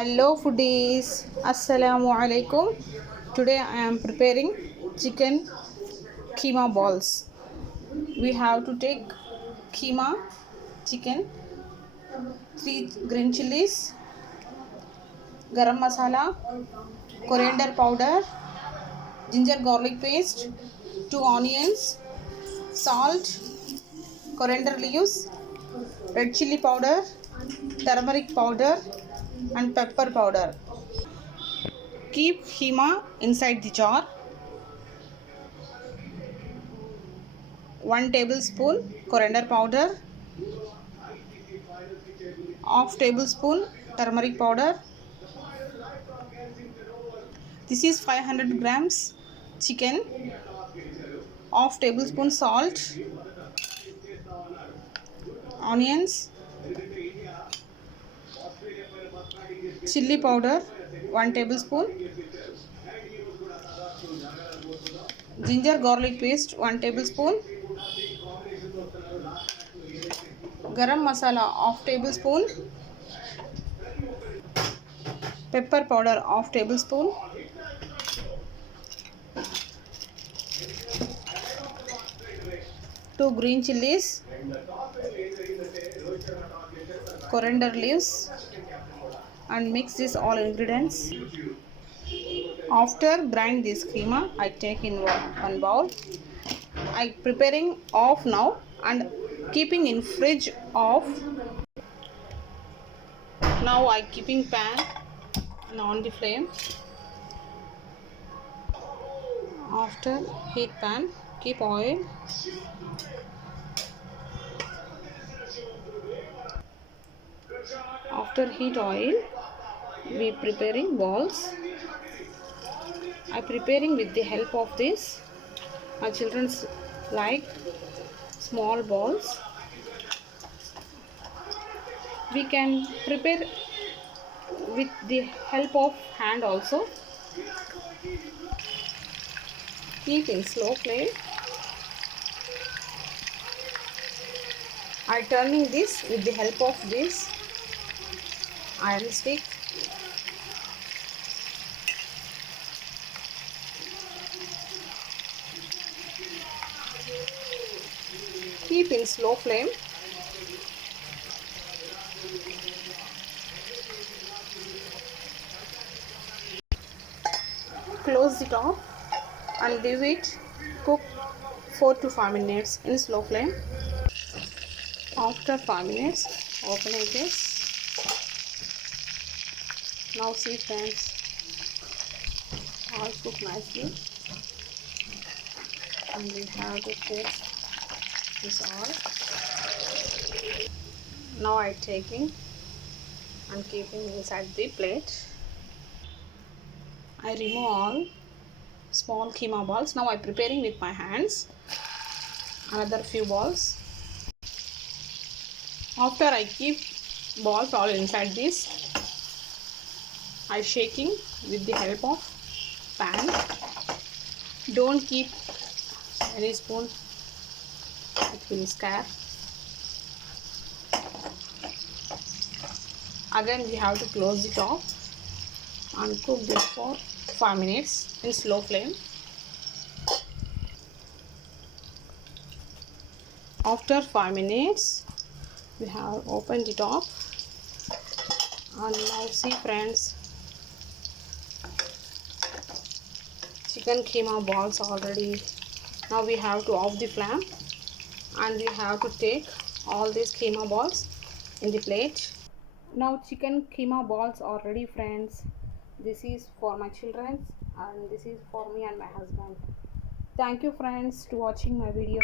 Hello foodies, Assalamu alaikum. Today I am preparing chicken kema balls. We have to take kema chicken, 3 green chilies, garam masala, coriander powder, ginger garlic paste, 2 onions, salt, coriander leaves, red chili powder, turmeric powder and pepper powder. Keep kema inside the jar. 1 tablespoon coriander powder, half tablespoon turmeric powder. This is 500 grams chicken. Half tablespoon salt, onions, chili powder 1 tablespoon, ginger garlic paste 1 tablespoon, garam masala half tablespoon, pepper powder half tablespoon, two green chilies, coriander leaves, and mix this all ingredients. After grind this kema, I take in one bowl. I preparing off now and keeping in fridge off. Now I keeping pan and on the flame. After heat pan, keep oil. After heat oil, we preparing balls. I preparing with the help of this. My children's like small balls. We can prepare with the help of hand also. Keep in slow flame. I turning this with the help of this iron stick. Keep in slow flame. Close the top and leave it cook 4 to 5 minutes in slow flame. After 5 minutes, open it. Now see friends, all cook nicely, and we have to take this all. Now I taking and keeping inside the plate. I remove all small kema balls. Now I preparing with my hands another few balls. After I keep balls all inside this, I shaking with the help of pan. Don't keep any spoon, it will scare. Again we have to close the top and cook this for 5 minutes in slow flame. After 5 minutes, we have opened the top, and now see friends, chicken kema balls already. Now we have to off the flame and we have to take all these kema balls in the plate. Now chicken kema balls are ready friends. This is for my children and this is for me and my husband. Thank you friends to watching my video.